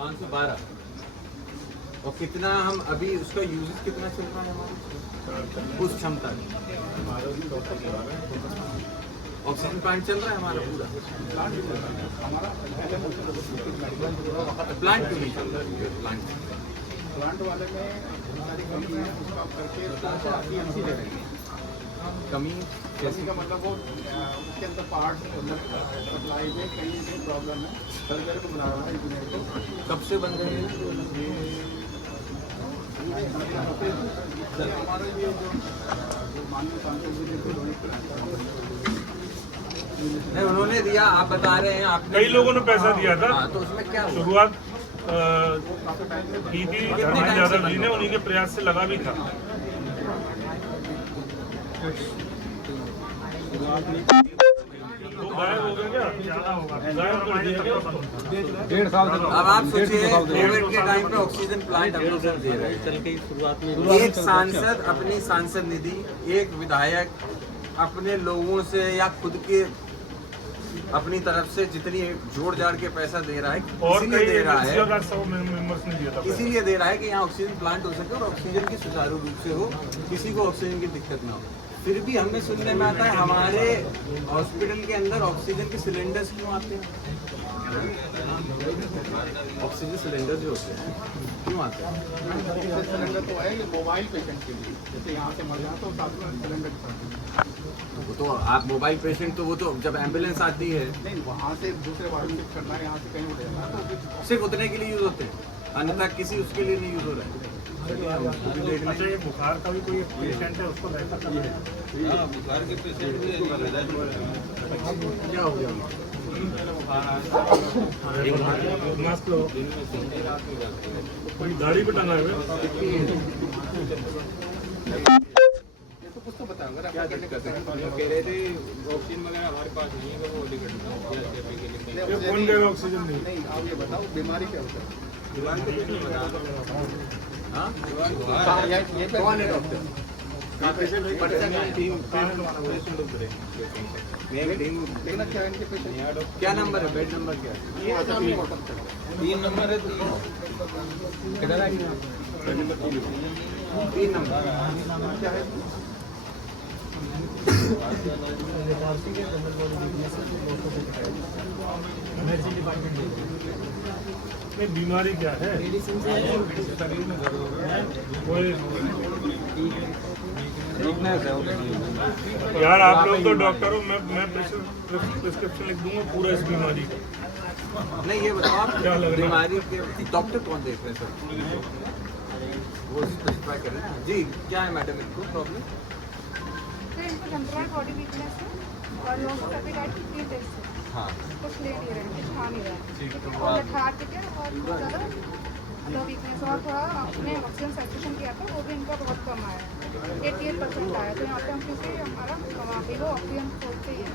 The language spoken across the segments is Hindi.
512। और कितना हम अभी उसका यूजेस कितना चल रहा है हमारा उस क्षमता में? ऑक्सीजन प्लांट चल रहा है हमारा पूरा? प्लांट क्यों नहीं चल रहा है? प्लांट वाले में सारी कमी है, उसका करके एमसी दे रहे हैं। कमी जैसे का मतलब वो उसके अंदर पार्ट सप्लाई में कहीं भी प्रॉब्लम है, सर्जर को बुला रहा है इंजीनियर को। कब से बन रहे हैं? हमारे लिए जो माननीय सांसद जी ने नहीं, उन्होंने दिया, आप बता रहे हैं आपने कई लोगों ने पैसा दिया था। हाँ, तो उसमें क्या हुआ? शुरुआत की थी धर्मेंद्र यादव जी ने, उन्हीं के प्रयास से लगा भी था। वो गायब हो गया क्या? गायब कर दिया क्या उसको? 1.5 साल से अब आप सोचिए कोविड के टाइम पे ऑक्सीजन प्लांट हम लोग दे रहे हैं। एक सांसद अपनी सांसद निधि, एक विधायक अपने लोगों से या खुद के अपनी तरफ से जितनी जोड़ जाड़ के पैसा दे रहा है, और इसीलिए दे रहा है, मेंबर्स ने दिया था पैसा। इसीलिए दे रहा है कि यहाँ ऑक्सीजन प्लांट हो सके और ऑक्सीजन की सुचारू रूप से हो, किसी को ऑक्सीजन की दिक्कत ना हो। फिर भी हमें सुनने में आता है हमारे हॉस्पिटल के अंदर ऑक्सीजन के सिलेंडर्स क्यों आते हैं? ऑक्सीजन सिलेंडर जो होते हैं क्यों आते हैं? सिलेंडर तो है ये मोबाइल पेशेंट के लिए, जैसे यहाँ से मर जाए तो साथ में सिलेंडर के साथ। वो तो आप मोबाइल पेशेंट, तो वो तो जब एम्बुलेंस आती है नहीं, वहाँ से दूसरे वार्ड में करना है, यहाँ से कहीं उठ जाना तो सिर्फ उतने के लिए यूज होते हैं, अन्यथा किसी उसके लिए नहीं यूज हो रहा है। अच्छा, ये बुखार का भी कोई पेशेंट है, उसको बेहतर करना है। बुखार के पेशेंट भी क्या हो गया? मास्क लो, कोई दाढ़ी पे टंगा है बे? ये तो कुछ तो बताओ अगर क्या आप करने दिक्कत है? का कह रहे थे ऑक्सीजन वगैरह हमारे पास नहीं है, वो टिकट ये कौन गया ऑक्सीजन नहीं? नहीं, आप ये बताओ बीमारी क्या होता है? बीमारी के पेशेंट बता दो। हाँ? ये पे कौन है डॉक्टर? पर्चा का टीम देखना क्या है इनके पेशेंट। क्या नंबर है? बेड नंबर क्या है? 3 नंबर है। 3 नंबर क्या है? ये बीमारी क्या है? कोई यार आप लोग तो डॉक्टर हो, मैं प्रिस्क्रिप्शन लिख दूंगा पूरा इस बीमारी का। नहीं, ये बताओ आप क्या लग रहा है? बीमारी के डॉक्टर कौन देख रहे हैं सर? वो स्पेसिफाई करें ना जी। क्या है मैडम इनको प्रॉब्लम? इनको जनरल बॉडी वीकनेस है और लोगों को एपेटाइट की 3 डेज से हाँ, कुछ ले नहीं रहे हैं, कुछ खा नहीं रहे हैं, और हार्ट है और बहुत ज़्यादा लो वीकनेस, और थोड़ा अपने ऑक्सीजन सैचुरेशन किया था, वो भी इनका बहुत कम आया है, 88% आया। तो यहाँ पे हम क्योंकि हमारा वहाँ पे वो ऑक्सीजन खोलते ही है,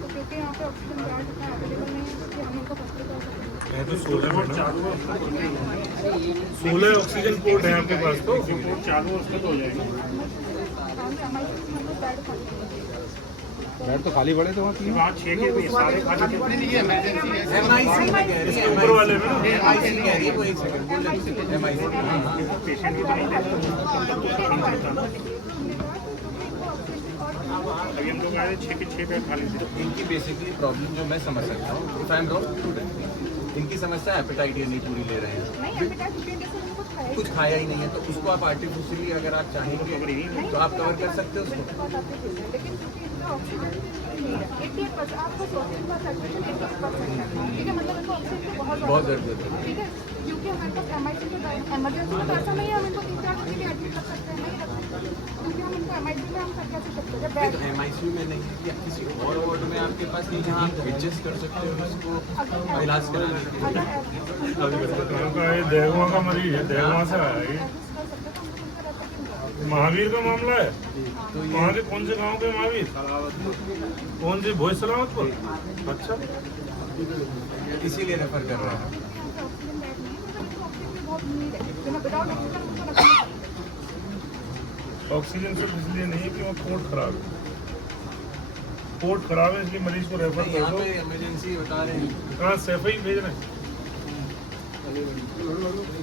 तो क्योंकि यहाँ पे ऑक्सीजन प्लांट इतना अवेलेबल नहीं है कि हम इनको हॉस्पिटल है तो 16 ऑक्सीजन पोर्ट है आपके पास, तो चालू उसमें तो हो जाएगा। बेड तो खाली पड़े थे वहाँ 6 के सारे खाली थे। ये इमरजेंसी है। MIC में कह रही है, ऊपर वाले में ना MIC कह रही है, वो एक सेकंड बोले MIC। पेशेंट की तो नहीं देते। अभी हम लोग आए 6 के 6 बेड खाली थे। इनकी बेसिकली प्रॉब्लम जो मैं समझ सकता हूँ, इफ आई एम रॉन्ग, इनकी समस्या एपेटाइट ये नहीं पूरी ले रहे हैं, नहीं एपेटाइट 3 डेज से उनको खाया ही कुछ खाया ही नहीं है, तो उसको आप आर्टिफिशियली अगर आप चाहेंगे तो आप कवर कर सकते हो उसको। लेकिन क्योंकि इनका ऑक्सीजन नहीं है 88%, आपको ऑक्सीजन का सैचुरेशन 88% है, ठीक है, मतलब इनको ऑक्सीजन की बहुत बहुत ज़रूरत जरूरत है। है, ठीक है, क्योंकि हमारे पास एमआईसी में इमरजेंसी में तो ऐसा नहीं है हम इनको 3-4 दिन के लिए एडमिट कर सकते हैं, नहीं रख सकते, क्योंकि हम इनको एमआईसी में हम कर कैसे सकते हैं नहीं, तो MIC में नहीं है या किसी और वार्ड में आपके पास नहीं, जहाँ आप एडजस्ट कर सकते हो उसको इलाज कराने के लिए। उनका ये देहवा का मरीज है, देहवा से आया है। महावीर का मामला है। वहाँ के कौन से गांव के महावीर? कौन सी भोज सलामतपुर? अच्छा, इसीलिए रेफर कर रहे हैं। ऑक्सीजन सिर्फ इसलिए नहीं कि वहाँ पोर्ट खराब है, पोर्ट खराब है इसलिए मरीज को रेफर कर यहाँ दो। पे इमरजेंसी बता रहे हैं। कहाँ सैफई भेज रहे हैं? हेलो